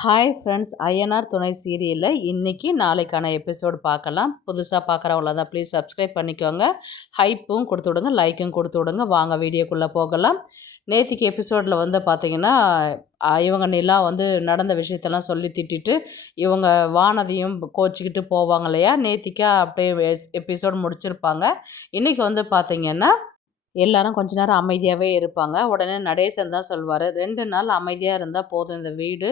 Hi friends, INR துணை சீரியலில் இன்றைக்கி நாளைக்கான எபிசோடு பார்க்கலாம். புதுசாக பார்க்குறவங்கள தான் ப்ளீஸ் சப்ஸ்கிரைப் பண்ணிக்கோங்க. ஹைப்பும் கொடுத்து விடுங்க, லைக்கும் கொடுத்து விடுங்க. வாங்க வீடியோக்குள்ளே போகலாம். நேற்றுக்கு எபிசோடில் வந்து பார்த்திங்கன்னா இவங்க நிலா வந்து நடந்த விஷயத்தெல்லாம் சொல்லி திட்டிட்டு இவங்க வானதியும் கோச்சிக்கிட்டு போவாங்க இல்லையா, நேற்றுக்கா அப்படியே எபிசோடு முடிச்சிருப்பாங்க. இன்றைக்கி வந்து பார்த்திங்கன்னா எல்லாரும் கொஞ்ச நேரம் அமைதியாகவே இருப்பாங்க. உடனே நடேசன் தான் சொல்வார், 2 நாள் அமைதியாக இருந்தால் போதும் இந்த வீடு,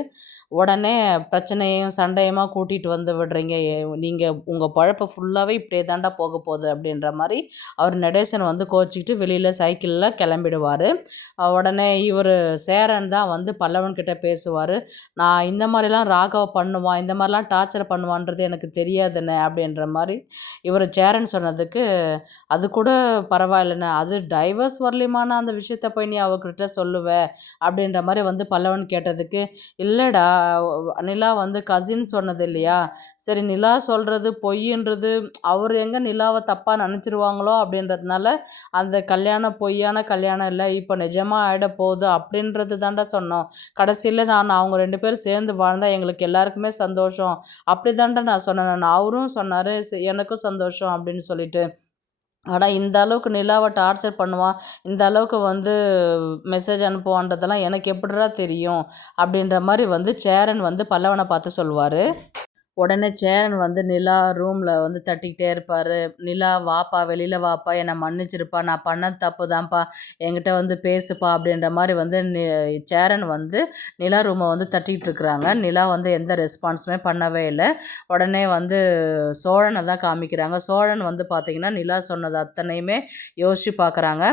உடனே பிரச்சனையும் சண்டையுமா கூட்டிகிட்டு வந்து விடுறீங்க, நீங்கள் உங்கள் பழப்பை ஃபுல்லாகவே இப்படியே தாண்டா போக போகுது அப்படின்ற மாதிரி அவர் நடேசன் வந்து கோச்சிக்கிட்டு வெளியில் சைக்கிளில் கிளம்பிடுவார். உடனே இவர் சேரன் தான் வந்து பல்லவன்கிட்ட பேசுவார், நான் இந்த மாதிரிலாம் ராகவ பண்ணுவான், இந்த மாதிரிலாம் டார்ச்சர் பண்ணுவான்றது எனக்கு தெரியாதுண்ணே அப்படின்ற மாதிரி இவர் சேரன் சொன்னதுக்கு, அது கூட பரவாயில்லண்ணே, அது டைவர்ஸ் வரலியமான அந்த விஷயத்த போய் நீ அவகிட்ட சொல்லுவ அப்படின்ற மாதிரி வந்து பல்லவன் கேட்டதுக்கு, இல்லைடா நிலா வந்து கசின் சொன்னது இல்லையா, சரி நிலா சொல்கிறது பொய்ன்றது அவர் எங்கே நிலாவை தப்பாக நினச்சிருவாங்களோ அப்படின்றதுனால அந்த கல்யாணம் பொய்யான கல்யாணம் இல்லை, இப்போ நிஜமாக ஆகிட போகுது அப்படின்றது தாண்டா சொன்னோம். கடைசியில் நான் அவங்க 2 பேரும் சேர்ந்து வாழ்ந்தால் எங்களுக்கு எல்லாருக்குமே சந்தோஷம் அப்படி தாண்டா நான் சொன்னேன். நான் அவரும் சொன்னார் எனக்கும் சந்தோஷம் அப்படின்னு சொல்லிட்டு. ஆனால் இந்த அளவுக்கு நிலாவை டார்ச்சர் பண்ணுவான், இந்த அளவுக்கு வந்து மெசேஜ் அனுப்புவான்றதெல்லாம் எனக்கு எப்படிடா தெரியும் அப்படின்ற மாதிரி வந்து சேரன் வந்து பல்லவனை பார்த்து சொல்லுவார். உடனே சேரன் வந்து நிலா ரூமில் வந்து தட்டிக்கிட்டே இருப்பார், நிலா வாப்பா வெளியில் வாப்பா, என்னை மன்னிச்சிருப்பா, நான் பண்ண தப்பு தான்ப்பா, என்கிட்ட வந்து பேசுப்பா அப்படின்ற மாதிரி வந்து சேரன் வந்து நிலா ரூமை வந்து தட்டிகிட்டு இருக்கிறாங்க. நிலா வந்து எந்த ரெஸ்பான்ஸுமே பண்ணவே இல்லை. உடனே வந்து சோழனை தான் காமிக்கிறாங்க. சோழன் வந்து பார்த்திங்கன்னா நிலா சொன்னது அத்தனையுமே யோசித்து பார்க்குறாங்க.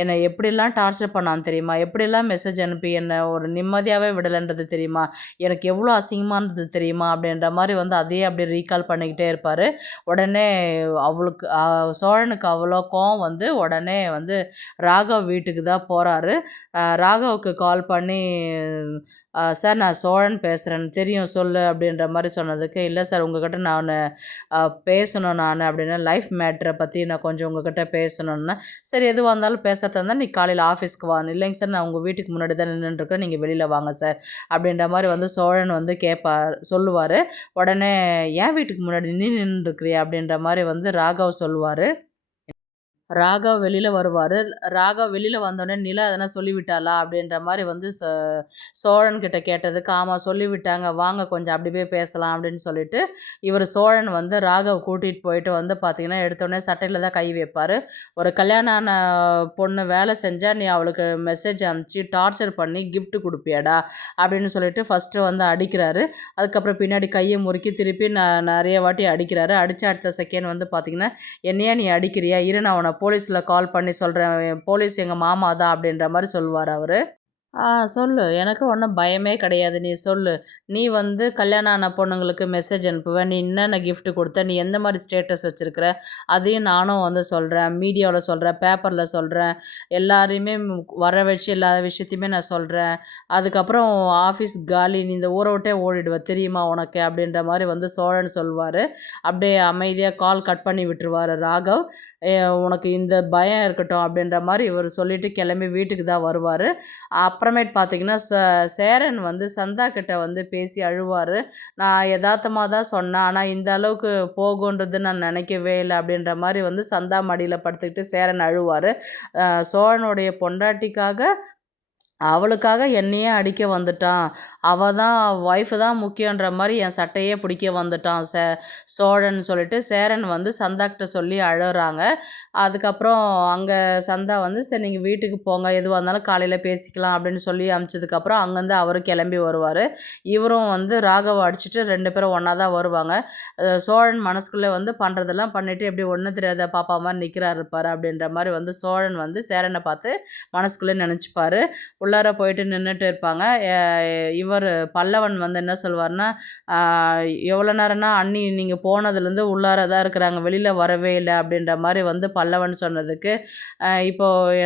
என்னை எப்படிலாம் டார்ச்சர் பண்ணான்னு தெரியுமா, எப்படிலாம் மெசேஜ் அனுப்பி என்னை ஒரு நிம்மதியாகவே விடலைன்றது தெரியுமா, எனக்கு எவ்வளோ அசிங்கமானது தெரியுமா அப்படின்ற மாதிரி வந்து அதையே அப்படியே ரீகால் பண்ணிக்கிட்டே இருப்பார். உடனே அவளுக்கு சோழனுக்கு அவ்வளோ கோவம் வந்து உடனே வந்து ராகவ் வீட்டுக்கு தான் போகிறாரு. ராகவுக்கு கால் பண்ணி, சார் நான் சோழன் பேசுகிறேன் தெரியும் சொல்லு அப்படின்ற மாதிரி சொன்னதுக்கு, இல்லை சார் உங்ககிட்ட நான் பேசணும் நான் அப்படின்னா, லைஃப் மேட்ரை பற்றி நான் கொஞ்சம் உங்ககிட்ட பேசணுன்னா, சரி எதுவாக இருந்தாலும் பேசுகிறதா இருந்தால் நீ காலையில் ஆஃபீஸ்க்கு வாங்க, இல்லைங்க சார் நான் உங்கள் வீட்டுக்கு முன்னாடி தான் நின்றுட்டுருக்கேன், நீங்கள் வெளியில் வாங்க சார் அப்படின்ற மாதிரி வந்து சோழன் வந்து சொல்லுவார். உடனே ஏன் வீட்டுக்கு முன்னாடி நீ நின்றுருக்கிறியா அப்படின்ற மாதிரி வந்து ராகவ் சொல்லுவார். ராகவ் வெளியில் வருவார். ராகவ் வெளியில் வந்தோடனே நிலா எதனா சொல்லிவிட்டாளா அப்படின்ற மாதிரி வந்து சோழன்கிட்ட கேட்டதுக்கு, ஆமாம் சொல்லிவிட்டாங்க, வாங்க கொஞ்சம் அப்படி போய் பேசலாம் அப்படின்னு சொல்லிட்டு இவர் சோழன் வந்து ராகவ் கூட்டிகிட்டு போயிட்டு வந்து பார்த்திங்கன்னா எடுத்தோடனே சட்டையில் தான் கை வைப்பார். ஒரு கல்யாணம் ஆன பொண்ணு வேலை செஞ்சால் நீ அவளுக்கு மெசேஜ் அனுப்பிச்சு டார்ச்சர் பண்ணி கிஃப்ட் கொடுப்பியாடா அப்படின்னு சொல்லிட்டு ஃபஸ்ட்டு வந்து அடிக்கிறாரு. அதுக்கப்புறம் பின்னாடி கையை முறுக்கி திருப்பி நிறைய வாட்டி அடிக்கிறாரு. அடித்த அடுத்த செகண்ட் வந்து பார்த்திங்கன்னா, என்னையா நீ அடிக்கிறியா, இரு நான் உன்னை போலீஸில் கால் பண்ணி சொல்கிறேன், போலீஸ் எங்கள் மாமா தான் அப்படின்ற மாதிரி சொல்லுவார் அவர். சொல்லு, எனக்கு ஒன்றும் பயமே கிடையாது, நீ சொல்லு, நீ வந்து கல்யாணம் ஆன பொண்ணுங்களுக்கு மெசேஜ் அனுப்புவேன், நீ என்னென்ன கிஃப்ட் கொடுத்த, நீ எந்த மாதிரி ஸ்டேட்டஸ் வச்சுருக்கிற அதையும் நானும் வந்து சொல்கிறேன், மீடியாவில் சொல்கிறேன், பேப்பரில் சொல்கிறேன், எல்லாரையுமே வர வச்சு எல்லா விஷயத்தையுமே நான் சொல்கிறேன், அதுக்கப்புறம் ஆஃபீஸ் காலி, நீ இந்த ஊரை விட்டே ஓடிடுவ தெரியுமா உனக்கு அப்படின்ற மாதிரி வந்து சோழன் சொல்வார். அப்படியே அமைதியாக கால் கட் பண்ணி விட்டுருவார் ராகவ். உனக்கு இந்த பயம் இருக்கட்டும் அப்படின்ற மாதிரி இவர் சொல்லிவிட்டு கிளம்பி வீட்டுக்கு தான் வருவார். அப்புறமேட்டு பார்த்திங்கன்னா சேரன் வந்து சந்தா கிட்ட வந்து பேசி அழுவார். நான் யதார்த்தமாக தான் சொன்னேன், ஆனால் இந்த அளவுக்கு போகுன்றது நான் நினைக்கவே இல்லை அப்படின்ற மாதிரி வந்து சந்தா மடியில் படுத்துக்கிட்டு சேரன் அழுவார். சோழனுடைய பொண்டாட்டிக்காக அவளுக்காக என்னையே அடிக்க வந்துட்டான், அவள் தான் ஒய்ஃபு தான் முக்கியன்ற மாதிரி என் சட்டையே பிடிக்க வந்துட்டான் சோழன் சொல்லிட்டு சேரன் வந்து சந்தாக்கிட்ட சொல்லி அழுறாங்க. அதுக்கப்புறம் அங்கே சந்தா வந்து சரி நீங்கள் வீட்டுக்கு போங்க, எதுவாக இருந்தாலும் காலையில் பேசிக்கலாம் அப்படின்னு சொல்லி அனுப்பிச்சதுக்கப்புறம் அங்கேருந்து அவரும் கிளம்பி வருவார். இவரும் வந்து ராகவ அடிச்சுட்டு 2 பேரும் ஒன்றா தான் வருவாங்க. சோழன் மனசுக்குள்ளே வந்து பண்ணுறதெல்லாம் பண்ணிவிட்டு எப்படி ஒன்றும் தெரியாத பாப்பா மாதிரி நிற்கிறாருப்பார் அப்படின்ற மாதிரி வந்து சோழன் வந்து சேரனை பார்த்து மனசுக்குள்ளே நினச்சிப்பார். உள்ளார போயிட்டு நின்றுட்டு இருப்பாங்க. இவர் பல்லவன் வந்து என்ன சொல்வார்னா, எவ்வளோ நேரம்னா அண்ணி நீங்கள் போனதுலேருந்து உள்ளார தான் இருக்கிறாங்க, வெளியில் வரவே இல்லை அப்படின்ற மாதிரி வந்து பல்லவன் சொன்னதுக்கு, இப்போது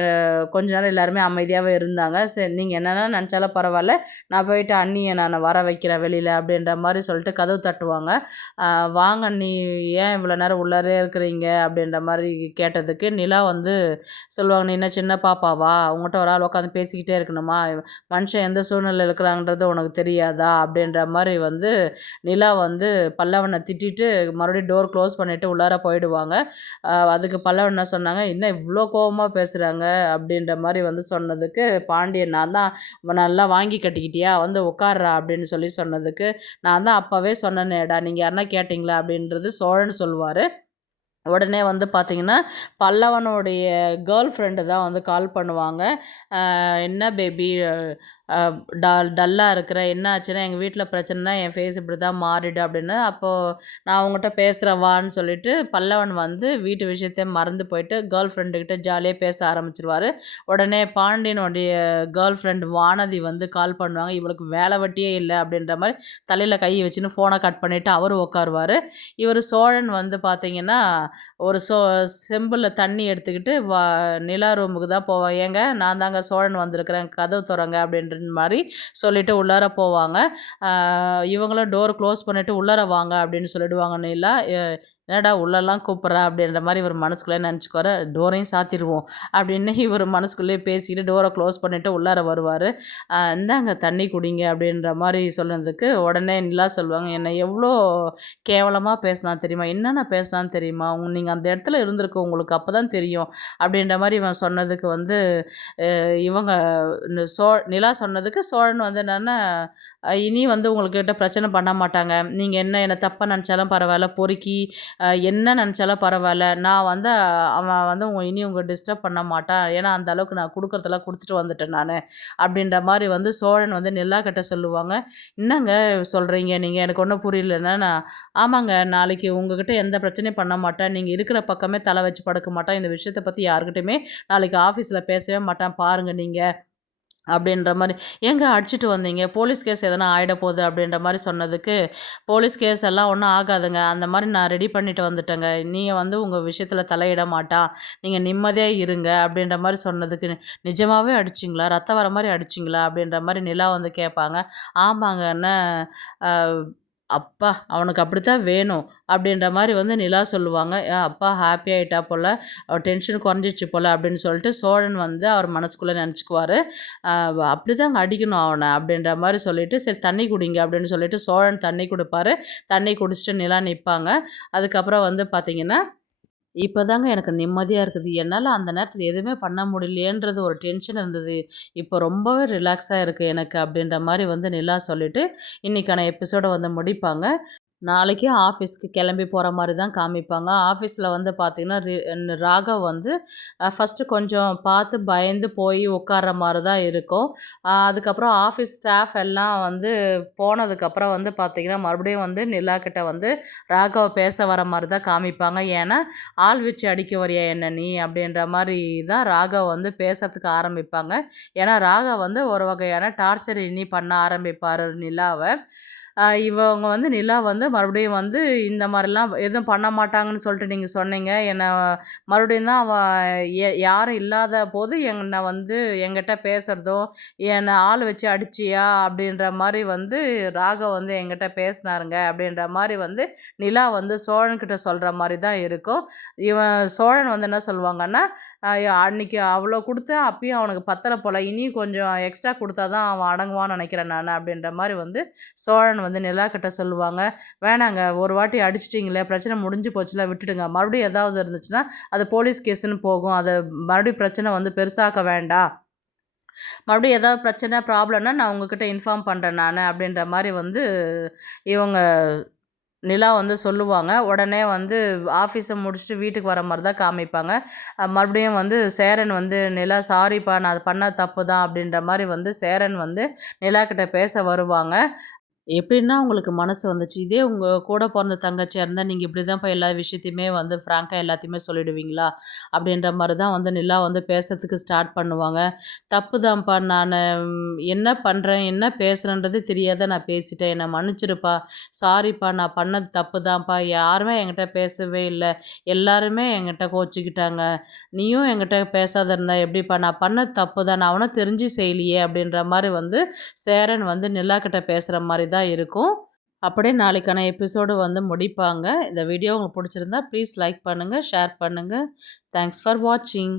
கொஞ்ச நேரம் எல்லாருமே அமைதியாகவே இருந்தாங்க. சரி நீங்கள் என்னென்னா நினச்சாலும் பரவாயில்ல, நான் போயிட்டு அண்ணியை நான் வர வைக்கிறேன் வெளியில் அப்படின்ற மாதிரி சொல்லிட்டு கதவு தட்டுவாங்க. வாங்க நீ ஏன் இவ்வளோ நேரம் உள்ளாரே இருக்கிறீங்க அப்படின்ற மாதிரி கேட்டதுக்கு நிலா வந்து சொல்லுவாங்க, நீ என்ன சின்ன பாப்பாவா, உங்கள்கிட்ட ஒரு ஆள் உட்காந்து பேசிக்கிட்டே இருக்கணும், இருக்கணுமா, மனுஷன் எந்த சூழ்நிலையில் இருக்கிறாங்கன்றது உனக்கு தெரியாதா அப்படின்ற மாதிரி வந்து நிலா வந்து பல்லவனை திட்டிட்டு மறுபடியும் டோர் க்ளோஸ் பண்ணிவிட்டு உள்ளார போயிடுவாங்க. அதுக்கு பல்லவன் என்ன சொன்னாங்க, இன்னும் இவ்வளோ கோபமாக பேசுகிறாங்க அப்படின்ற மாதிரி வந்து சொன்னதுக்கு பாண்டியன், நான் தான் நல்லா வாங்கி கட்டிக்கிட்டியா வந்து உட்கார்றா அப்படின்னு சொன்னதுக்கு, நான் தான் அப்போவே சொன்னேனேடா, நீங்கள் யாருன்னா கேட்டிங்களா அப்படின்றது சோழன் சொல்லுவார். உடனே வந்து பார்த்திங்கன்னா பல்லவனுடைய கேர்ள் ஃப்ரெண்டு தான் வந்து கால் பண்ணுவாங்க. என்ன பேபி டல்லாக இருக்கிற, என்ன ஆச்சுன்னா எங்கள் வீட்டில் பிரச்சனைனா என் ஃபேஸ் இப்படி தான் மாறிடு அப்படின்னு. அப்போது நான் அவங்ககிட்ட பேசுகிறேன் வான்னு சொல்லிட்டு பல்லவன் வந்து வீட்டு விஷயத்தை மறந்து போயிட்டு கேர்ள் ஃப்ரெண்டுக்கிட்ட ஜாலியாக பேச ஆரம்பிச்சிருவார். உடனே பாண்டியனுடைய கேர்ள் ஃப்ரெண்ட் வானதி வந்து கால் பண்ணுவாங்க. இவளுக்கு வேலை வெட்டியே இல்லை அப்படின்ற மாதிரி தலையில் கை வச்சுன்னு ஃபோனை கட் பண்ணிவிட்டு அவர் உட்காருவார். இவர் சோழன் வந்து பார்த்திங்கன்னா ஒரு செம்பில் தண்ணி எடுத்துக்கிட்டு நிலா ரூமுக்கு தான் போவேன். ஏங்க நான் தாங்க சோழன் வந்திருக்கிறேன், கதவு திறங்க அப்படின்ற மாதிரி சொல்லிட்டு உள்ளார போவாங்க. இவங்களும் டோர் க்ளோஸ் பண்ணிவிட்டு உள்ளார வாங்க அப்படின்னு சொல்லிடுவாங்க. நிலா என்னடா உள்ளெல்லாம் கூப்பிட்றா அப்படின்ற மாதிரி இவர் மனசுக்குள்ளே நினச்சிக்குவார். டோரையும் சாத்திடுவோம் அப்படின்னு இவர் மனசுக்குள்ளேயே பேசிட்டு டோரை க்ளோஸ் பண்ணிவிட்டு உள்ளார வருவார். இந்தாங்க தண்ணி குடிங்க அப்படின்ற மாதிரி சொன்னதுக்கு உடனே நிலா சொல்லுவாங்க, என்னை எவ்வளோ கேவலமாக பேசினா தெரியுமா, என்னென்ன பேசினான்னு தெரியுமா, நீங்கள் அந்த இடத்துல இருந்திருக்கு உங்களுக்கு அப்போ தான் தெரியும் அப்படின்ற மாதிரி இவன் சொன்னதுக்கு வந்து இவங்க நிலா சொன்னதுக்கு சோழன் வந்து என்னென்னா, இனி வந்து உங்கள்கிட்ட பிரச்சனை பண்ண மாட்டாங்க, நீங்கள் என்னை தப்பாக நினச்சாலும் பரவாயில்ல, பொறுக்கி என்ன நினச்சாலும் பரவாயில்ல, நான் வந்து அவன் வந்து இனி உங்கள் டிஸ்டர்ப் பண்ண மாட்டான், ஏன்னா அந்த அளவுக்கு நான் கொடுக்குறதெல்லாம் கொடுத்துட்டு வந்துட்டேன் நான் அப்படின்ற மாதிரி வந்து சோழன் வந்து நிலா கிட்ட சொல்லுவாங்க. என்னங்க சொல்கிறீங்க நீங்கள், எனக்கு ஒன்றும் புரியலன்னா, நான் ஆமாங்க நாளைக்கு உங்ககிட்ட எந்த பிரச்சனையும் பண்ண மாட்டேன், நீங்கள் இருக்கிற பக்கமே தலை வச்சு படுக்க மாட்டேன், இந்த விஷயத்தை பற்றி யாருக்கிட்டையுமே நாளைக்கு ஆஃபீஸில் பேசவே மாட்டேன் பாருங்கள் நீங்கள் அப்படின்ற மாதிரி. ஏங்க அடிச்சுட்டு வந்தீங்க, போலீஸ் கேஸ் எதனா ஆகிட போகுது அப்படின்ற மாதிரி சொன்னதுக்கு, போலீஸ் கேஸ் எல்லாம் ஒன்றும் ஆகாதுங்க, அந்த மாதிரி நான் ரெடி பண்ணிட்டு வந்துட்டேங்க, நீங்கள் வந்து உங்கள் விஷயத்தில் தலையிட மாட்டான், நீங்கள் நிம்மதியாக இருங்க அப்படின்ற மாதிரி சொன்னதுக்கு, நிஜமாகவே அடிச்சிங்களா, ரத்தம் வர மாதிரி அடிச்சிங்களா அப்படின்ற மாதிரி நிலா வந்து கேட்பாங்க. ஆமாங்கன்னு, அப்பா அவனுக்கு அப்படித்தான் வேணும் அப்படின்ற மாதிரி வந்து நிலா சொல்லுவாங்க. அப்பா ஹாப்பி ஆகிட்டா போல், அவர் டென்ஷன் குறைஞ்சிச்சு போல் அப்படின்னு சொல்லிட்டு சோழன் வந்து அவர் மனசுக்குள்ளே நினச்சிக்குவார். அப்படி தாங்க அடிக்கணும் அவனை அப்படின்ற மாதிரி சொல்லிவிட்டு, சரி தண்ணி குடிங்க அப்படின்னு சொல்லிட்டு சோழன் தண்ணி கொடுப்பாரு. தண்ணி குடிச்சிட்டு நிலா நிற்பாங்க. அதுக்கப்புறம் வந்து பார்த்திங்கன்னா, இப்போ தாங்க எனக்கு நிம்மதியாக இருக்குது, என்னால் அந்த நேரத்தில் எதுவுமே பண்ண முடியலையேன்றது ஒரு டென்ஷன் இருந்தது, இப்போ ரொம்பவே ரிலாக்ஸாக இருக்குது எனக்கு அப்படின்ற மாதிரி வந்து நிலா சொல்லிவிட்டு இன்றைக்கான எபிசோடை வந்து முடிப்பாங்க. நாளைக்கு ஆஃபீஸ்க்கு கிளம்பி போகிற மாதிரி தான் காமிப்பாங்க. ஆஃபீஸில் வந்து பார்த்திங்கன்னா ராகவ் வந்து ஃபஸ்ட்டு கொஞ்சம் பார்த்து பயந்து போய் உட்கார்ற மாதிரி தான் இருக்கும். அதுக்கப்புறம் ஆஃபீஸ் ஸ்டாஃப் எல்லாம் வந்து போனதுக்கப்புறம் வந்து பார்த்திங்கன்னா மறுபடியும் வந்து நிலாக்கிட்ட வந்து ராகவ் பேச வர மாதிரி தான் காமிப்பாங்க. ஏன்னா ஆள் வச்சு அடிக்க வரியா என்ன நீ அப்படின்ற மாதிரி தான் ராகவ் வந்து பேசுகிறதுக்கு ஆரம்பிப்பாங்க. ஏன்னா ராகவ் வந்து ஒரு வகையான டார்ச்சர் இனி பண்ண ஆரம்பிப்பார் நிலாவை. இவங்க வந்து நிலா வந்து மறுபடியும் வந்து இந்த மாதிரிலாம் எதுவும் பண்ண மாட்டாங்கன்னு சொல்லிட்டு நீங்கள் சொன்னீங்க, என்னை மறுபடியும் தான் அவன் யாரும் இல்லாத போது என்னை வந்து என்கிட்ட பேசுகிறதோ, என்னை ஆள் வச்சு அடிச்சியா அப்படின்ற மாதிரி வந்து ராகவ் வந்து என்கிட்ட பேசினாருங்க அப்படின்ற மாதிரி வந்து நிலா வந்து சோழன்கிட்ட சொல்கிற மாதிரி தான் இருக்கும். சோழன் வந்து என்ன சொல்லுவாங்கன்னா, அன்றைக்கி அவ்வளோ கொடுத்தேன் அப்பயும் அவனுக்கு பத்தலை போல், இனி கொஞ்சம் எக்ஸ்ட்ரா கொடுத்தா தான் அவன் அடங்குவான்னு நினைக்கிறேன் நான் அப்படின்ற மாதிரி வந்து சோழன் வந்து நிலா கிட்ட சொல்லுவாங்க. வேணாங்க, ஒரு வாட்டி அடிச்சிட்டிங்களே, பிரச்சனை முடிஞ்சு போச்சுல, விட்டுடுங்க, மறுபடியும் ஏதாவது இருந்துச்சுன்னா அது போலீஸ் கேஸுன்னு போகும், அதை மறுபடியும் பிரச்சனை வந்து பெருசாக்க வேண்டாம், மறுபடியும் ஏதாவது பிரச்சனை ப்ராப்ளம்னா நான் உங்ககிட்ட இன்ஃபார்ம் பண்ணுறேன் நான் அப்படின்ற மாதிரி வந்து இவங்க நிலா வந்து சொல்லுவாங்க. உடனே வந்து ஆஃபீஸை முடிச்சுட்டு வீட்டுக்கு வர மாதிரி தான் காமிப்பாங்க. மறுபடியும் வந்து சேரன் வந்து நிலா சாரிப்பா நான் அது பண்ண தப்பு தான் அப்படின்ற மாதிரி வந்து சேரன் வந்து நிலா கிட்ட பேச வருவாங்க. எப்படின்னா உங்களுக்கு மனசு வந்துச்சு, இதே உங்கள் கூட பிறந்த தங்கச்சியாக இருந்தால் நீங்கள் இப்படி தான்ப்பா எல்லா விஷயத்தையுமே வந்து ஃப்ராங்காக எல்லாத்தையுமே சொல்லிடுவீங்களா அப்படின்ற மாதிரி தான் வந்து நிலா வந்து பேசுறதுக்கு ஸ்டார்ட் பண்ணுவாங்க. தப்பு தான்ப்பா, நான் என்ன பண்ணுறேன் என்ன பேசுகிறேன்றது தெரியாத நான் பேசிட்டேன், என்னை மன்னிச்சிருப்பா, சாரிப்பா, நான் பண்ணது தப்பு தான்ப்பா, யாருமே என்கிட்ட பேசவே இல்லை, எல்லாருமே என்கிட்ட கோச்சிக்கிட்டாங்க, நீயும் என்கிட்ட பேசாத இருந்தா எப்படிப்பா, நான் பண்ணது தப்பு தான், நான் அவனை தெரிஞ்சு செய்யலையே அப்படின்ற மாதிரி வந்து சேரன் வந்து நிலா கிட்ட பேசுகிற மாதிரி தான் இருக்கும். அப்படியே நாளைக்கான எபிசோடு வந்து முடிப்பாங்க. இந்த வீடியோ உங்களுக்கு பிடிச்சிருந்தா ப்ளீஸ் லைக் பண்ணுங்கள், ஷேர் பண்ணுங்கள். தேங்க்ஸ் ஃபார் வாட்சிங்.